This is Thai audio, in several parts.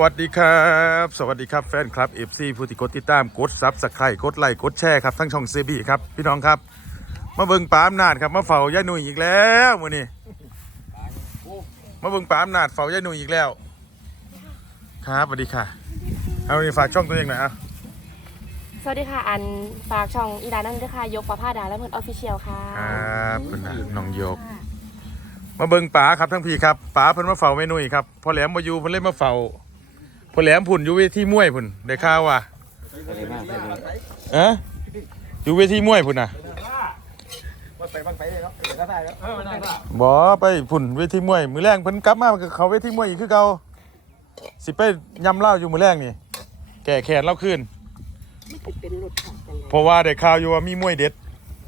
วัสดีครับ สวัสดีครับแฟนคลับ FC ผู้ที่กดติดตามกดซับสไครต์กดไลค์กดแชร์ครับทั้งช่องเซบีครับพี่น้องครับ มาเบิ่งปาอำนาจครับมาเฝ้ายายหนุ่ยอีกแล้วมื้อนี้มาเบิ่งปาอำนาจเฝ้ายายหนุ่ยอีกแล้ว ครับสวัสดีค่ะ เอานี่ฝากช่องตัวเองหน่อยอะสวัสดีค่ะ อันฝากช่องอีดานั่นด้วยค่ะยกประพาดาและเพื่อนออฟฟิเชียลค่ะครับเป็นน่ะน้องโยก มาเบิ่งป๋าครับทั้งพี่ครับป๋าเพิ่นมาเฝ้าแม่นุ่ยครับพอแหลมมาอยู่เพิ่นเลยมาเฝ้า พอแหลมพุ่นอยู่เวทีมวยพุ่นได้ข่าวว่าไปเลยมากไปเลยเอะอยู่เวทีมวยพุ่นน่ะไปบ้างไปเลยครับก็ได้แล้วเออมันได้บ่ไปพุ่นเวทีมวย มือแรงเพิ่นกลับมาก็เขาเวทีมวยอีกคือเก่าสิไปยำเหล้าอยู่มือแรงนี่แก่แขนเล่าขึ้นเพราะว่าได้ข่าวอยู่ว่ามีมวยเด็ด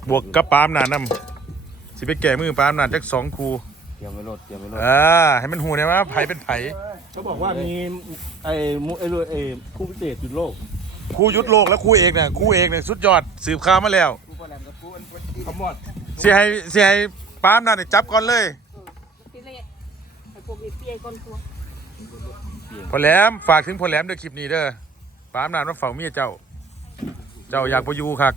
บวกกับปามหนานํสิไปแก่มือปามหนาจักสองคูเต รียมไว้รถเตรียมไว้รถอ่าให้มันหูเนี่ยว่าไผเป็นไผเขาบอกว่ามีไอ้มุไอ้รวยไอ้คู่พิเศษจุดโลกคู่ยุทธโลกและคู่เอกเนี่ยคู่เอกเนี่ยสุดยอดสืบข่าวมาแล้วขมอดสิให้สิให้ปามหนาเนี่ยจับก่อนเลยพี่เล่ไอ้พวกนี้พี่ไอ้ก้นครัวพอแหลมฝากถึงพอแหลมเด้อคลิปนี้เด้อปามหนามาเฝ้าเมียเจ้า เจ้าอยากไปอยู่คัก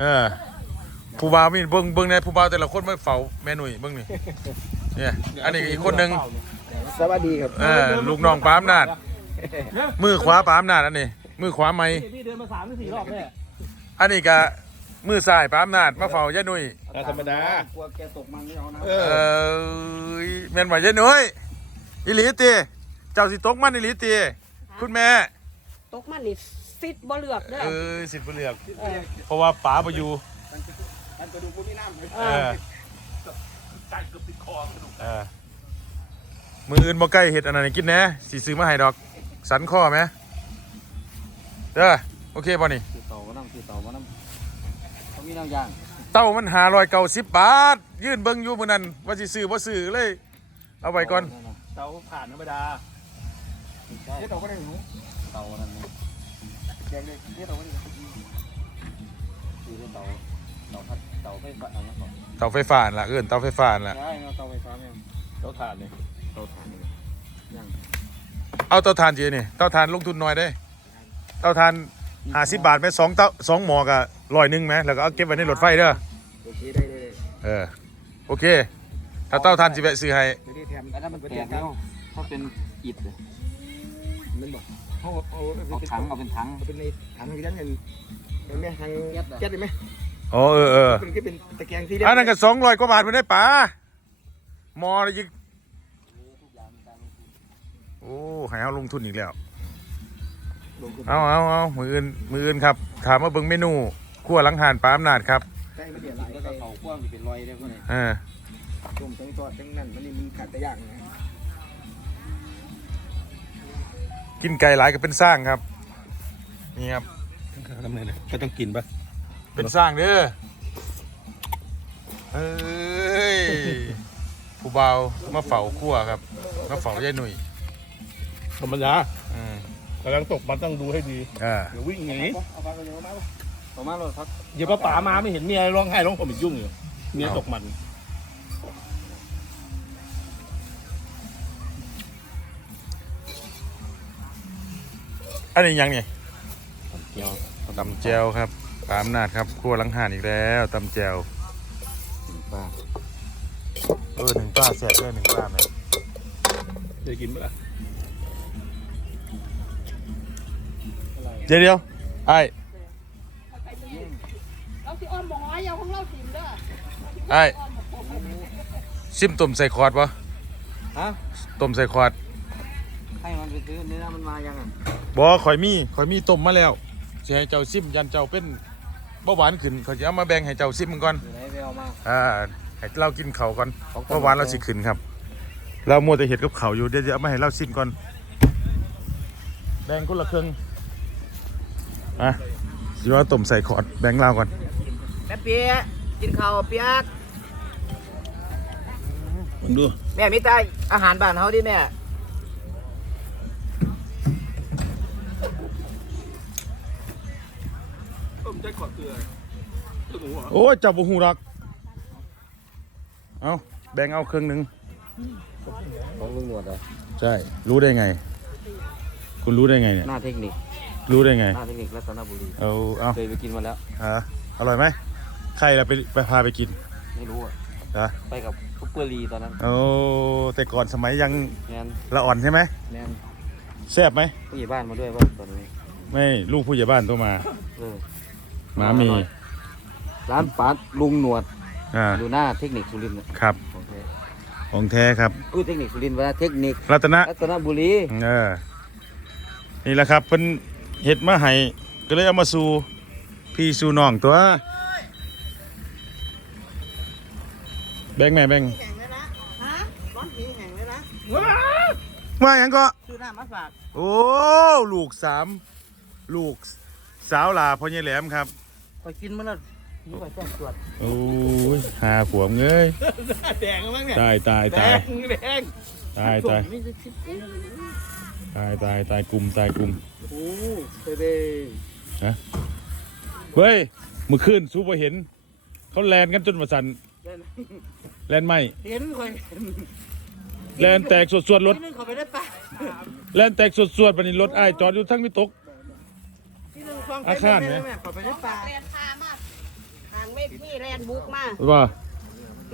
เออ ผู้บ่าวมีเบิ่งเบิ่งในผู้บ่าวแต่ละคนมาเฝ้าแม่หนุ่ยเบิ่งนี่เนี่ยอันนี้อีกคนหนึงสวัสดีครับเออลูกน้องปามนาดมือขวาปามนาดอันนี้มือขวาไม่พี่เดินมาสามหรือสี่รอบเนี่ยอันนี้ก็มือซ้ายปามนาดมาเฝ้ายายหนุ่ยธรรมดากลัวแกตกมันไม่เอานะเออแม่นว่ายายหนุ่ยอีหลีตีเจ้าสิตกมันอีหลีตีคุณแม่ตกมันนี่ฟิตบ่เลือกเด้อเออสิทธิ์บ่เลือก เพราะว่าป๋าบ่อยู่ มันกระดูกพวกนี้น้ำเลยเออเออมืออื่นบ่ใกล้เห็ดอันนั้นให้กินแหน่สิซื้อมาให้ดอก สันข้อไหมเด้อโอเคป่ะนี่ คือเต่ามาน้ำคือเต่ามาน้ำเขามีน้ำยางเต้ามันหาลอยเก่าสิบบาท ยื่นเบิ่งอยู่มื้อนั้นว่าสิซื้อบ่ซื้อเลย เอาไว้ก่อน เตาผ่านธรรมดานี่เต่าก็ได้หนูเต่านั่นนี่แดงเลยนี่เต่าก็ได้คือเต่าเต่าพัด เต่าไฟฟ้าอะไรนะเตาไฟฟ้านั่นล่ะเอิ้นเตาไฟฟ้านั่นล่ะใช่เต่าไฟฟ้าเนี่ยเตาถ่านเนี่ยเต่าถ่านยังเอาเตาถ่านจีนี่เตาถ่านลงทุนน้อยได้ เตาถ่าน50บาทไหมสองเตาสองหม้อก็ร้อยหนึงไหมแล้วก็เอาเก็บไว้ในรถไฟเด้อโอเคได้ได้เออโอเค ถ้าเต้าทานสิแวะซื้อให้เดี๋ยวนี้แถมแล้วมันแตกแล้วถ้าเป็นอิฐเลยมันบอกเอาเอาเอาถังเอาเป็นถังเป็นในถังที่นั่นเห็นเห็นไหมถังแก๊สเห็นไหม อ๋อเออเออเป็นก็เป็นตะแกรงที่อันนั้นก็สองร้อยกว่าบาทไปได้ป๋าหมอเลยยิกโอ้ให้เอาลงทุนอีกแล้วเอาเอาเอามืออื่นมืออื่นครับ ถามว่าเบิ่งเมนูขั้วหลังหานปลาอำนาจครับใช่มันเดือดร้ายแล้วก็เขากว้างเป็นรอยได้พวกนี้เออต้มทั้งทอดทั้งนั่นมันนี่มีขาดแต่ย่างนะกินไก่หลายก็เป็นสร้างครับ นี่ครับทำไงเนี่ยก็ต้องกินปะ เป็นสร้างเด้อเอ้ยผู้เบาวมาเฝ้าขั้วครับ มาเฝ้ายายหนุ่ยธรรมดาอืมกำลังตกมันต้องดูให้ดีอ่าเดี๋ยววิ่งหนีเอาไปเลยเอามาเอามาเลยครับเดี๋ยวป้าป๋ามาไม่เห็นเมียร้องไห้ร้องผมอีกยุ่งอยู่เมียตกมันอันนี้ยังนี่เกี่ยวตำแจวครับ ปลาอำนาจครับครัวหลังหานอีกแล้วตำแจวป้าเออหนึ่งป้าแสบด้วยหนึ่งป้าไหมจะกินปะล่ะเดี๋ยวเดี๋ยวไอ้เราสิอ้อมบ่ฮ้อยเอาของเราถิ่มเด้อไอ้ซิมต้มใส่คอร์ดปะฮะต้มใส่คอร์ดให้มันไปซื้อเนื้อมันมายังอะบอข่อยมีข่อยมีต้มมาแล้วจะให้เจ้าซิมยันเจ้าเป็น เบาหวานขึ้นเขาจะเอามาแบ่งให้เจ้าซิมมันก่อนอยู่ไหนไปเอามาอ่าให้เรากินเขาวก่อนเบาหวานเราสิขึ้นครับ เรามัวแต่เห็ดกับเขาวอยู่เดี๋ยวจะเอามาให้เราซิมก่อนแบ่งคนละครึ่งอะสิว่าต้มใส่คอร์ดแบ่งเราก่อนแม่เปียกินข้าวเปียกมันดู แม่มีแต่อาหารบ้านเฮาดิแม่ ต้มใจขอดเตือตัวหมูอะโอ้ยจับบ่หูรัก เอาแบ่งเอาครึ่งหนึ่งของลุงหนวดอะใช่ รู้ได้ไง คุณรู้ได้ไงเนี่ย หน้าเทคนิค รู้ได้ไง หน้าเทคนิครัตนบุรี เอาเอาเคยไปกินมาแล้วฮะอร่อยไหม ใครล่ะไปไปพาไปกินไม่รู้อะนะไปกับซุปเปอร์ลีตอนนั้นโอ้แต่ก่อนสมัยยังแนนละอ่อนใช่ไหมแนนแซ่บไหมผู้ใหญ่บ้านมาด้วยว่าตอนนี้ ไม่ลูกผู้ใหญ่บ้านโทรมา เออ หมามีร้านปาดลุงหนวดอ่าดูหน้าเทคนิคสุรินทร์น่ะครับของแท้ของแท้ครับพูดเทคนิคสุรินทร์ว่าเทคนิครัตนะรัตนบุรีเออนี่แหละครับเพิ่นเฮ็ดมาให้ก็เลยเอามาสู่พี่สู่น้องตัว แบ่งแม่แบ่งแข่งเลยนะฮะร้อนผิวแข่งเลยนะว่าหยังก็ซื้อหน้ามาฝากโอ้ลูกสามลูกสาวหลาพ่อใหญ่แหลมครับ ไปกินมาแล้วนี่ไปแจ้งตรวจโอ้ยหาผัวมเงยแดงมั้งเนี่ยตายตายแดตายงแดงตายตายไม่ได้คิดเองตายตายตายกลุ่มตายกลุ่มโอ้เด้เฮ้ยเมื่อคืนซูเปอร์เห็น เขาแลนกันจนมาสันแลนไม่เห็นคอยเห็นแลนแตกสวดสวดๆรถที่นึงเขาไปได้ปะแลนแตกสวดสวดๆบันนี้รถอ้ายจอดอยู่ทั้งวิตกที่นึงฟังอาคารไหมแม่เขาไปได้ปะแลนพามาก ทางเวทีแลนบุกมา ว่า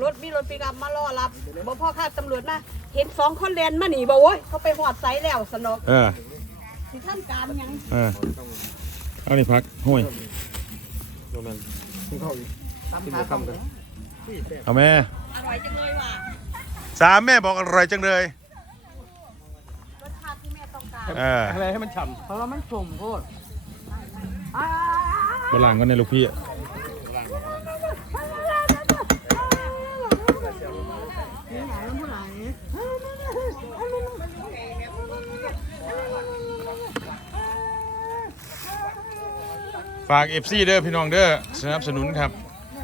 รถมีรถปิกอัพมารอรับบ่พ่อข้าตำรวจมาเห็นสองคนแลนมาหนีบ่โว้ยเขาไปหอดไซแล้วสนอกเออสิท่านการหยังเออเอานี่พักห้วยโรแมนกินไปคำกันเอาแม่อร่อยจังเลยว่ะสามแม่บอกอร่อยจังเลยรสชาติที่แม่ต้องการเอออะไรให้มันฉ่เพราะว่ามันสมโคตรบหลังก็ในลูกพี่อะ นี่หาแล้วผู้หลาย ฝากเอฟซีเด้อพี่น้องเด้อสนับสนุนครับ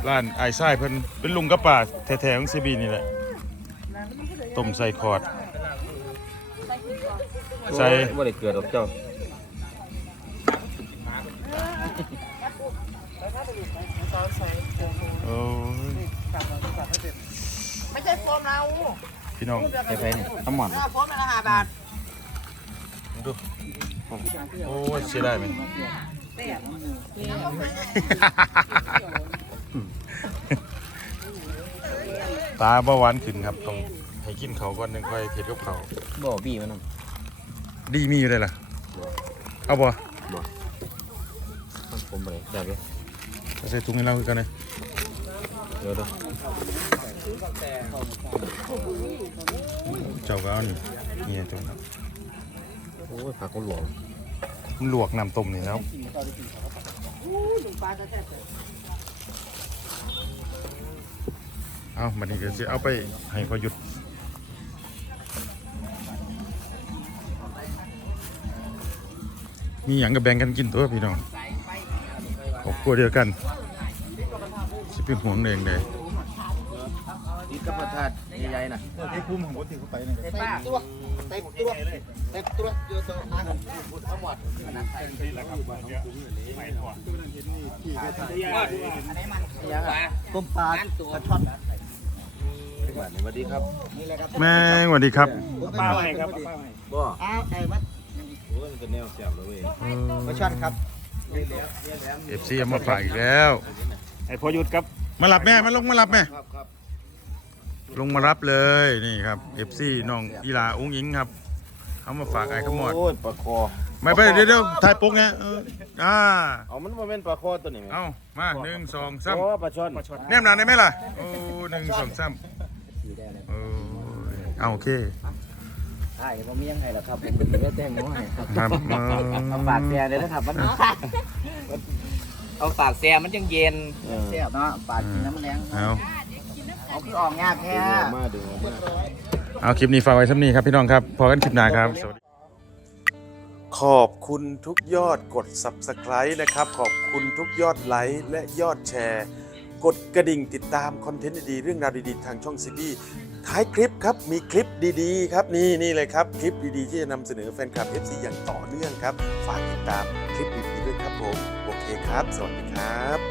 ร้านไอ้ไส้เพิ่นเป็นลุงกับป่าแท้ๆของซีบีนี่แหละต้มใส่คอร์ดใส่ว่าได้เกิดหรอกเจ้าโอ้ยไม่ใช่โฟมเราพี่น้องไปไปเนี่ยน้ำหมันหน้าโฟมละห้าบาทดูโอ้ยเสียดายไหม ตาเบาหวานขึ้นครับต้องให้กินเขาวก่อนหนึงค่อยเผ็ดกับเขาวบ่บี้มันนั่นดีมีอยู่เลยล่ะเอาบ่มันผมไปได้ไหมเอาใส่ถุงให้เราคือกันเลยเดี๋ยวเดี๋ยวเจ้าก็เอานี่นี่ตรงโอ้ยผักก็หลวมมัน ลวกน้ำต้มนี่แล้วเอาบัดนี้ก็สิเอาไปให้พอหยุดมีหยังกับแบ่งกันกินตัวพี่น้องครอบครัวเดียวกันสิเป็นห่วงเองเลย นี่กับประทาดใหญ่ๆน่ะเต็มตัวเต็มตัวเต็มตัวเยอะตัวมากันทั้งหมดต้มปลาปลาช่อนสวัสดีครับแม่สวัสดีครับป้าให้ครับบ่อ้าวไอ้มัดโอ้ยมันเป็นแนวแซ่บเลยเว้ยปลาช่อนครับเอฟซีมาฝ่ากอีกแล้วไอ้พอหยุดครับ มารับแม่มาลงมารับแม่ครับครับ ลงมารับเลยนี่ครับเอฟซีน้องอีหลาอุ้งอิงครับเอามาฝากไอ้ขมอดโอ้ยปลาคอไม่ไปเดี๋ยวเดี๋ยวถ่ายปุ๊กไงเอออ่าเอามันมาเป็นปลาคอตัวนี้ไหมเอามาหนึ่งสองสามโอ้ปลาช่อนปลาช่อนแนมหนาได้ไหมล่ะโอ้หนึ่งสองสามโอ้ยเอาโอเคใช่ก็มียังไงล่ะครับผมเป็นแม่แต้งน้อยครับครับเอเอาอปากแซ่เลยนะครับมันเอาปากแซ่มันยังเย็นเสียบเนาะปลากินน้ำแรงเอา เอาคือออกยากแค่มาดึงมาเอาคลิปนี้ฝากไว้สักนี้ครับพี่น้องครับพอกันคลิปหน้าครับสวัสดีขอบคุณทุกยอดกด Subscribe นะครับ ขอบคุณทุกยอดไลค์และยอดแชร์ กดกระดิ่งติดตามคอนเทนต์ดีๆเรื่องราวดีๆ ทางช่องซีบีท้ายคลิปครับมีคลิปดีๆ ครับนี่นี่เลยครับ คลิปดีๆ ที่จะนำเสนอแฟนคลับ FC อย่างต่อเนื่องครับ ฝากติดตามคลิปดีๆด้วยครับผม โอเคครับ สวัสดีครับ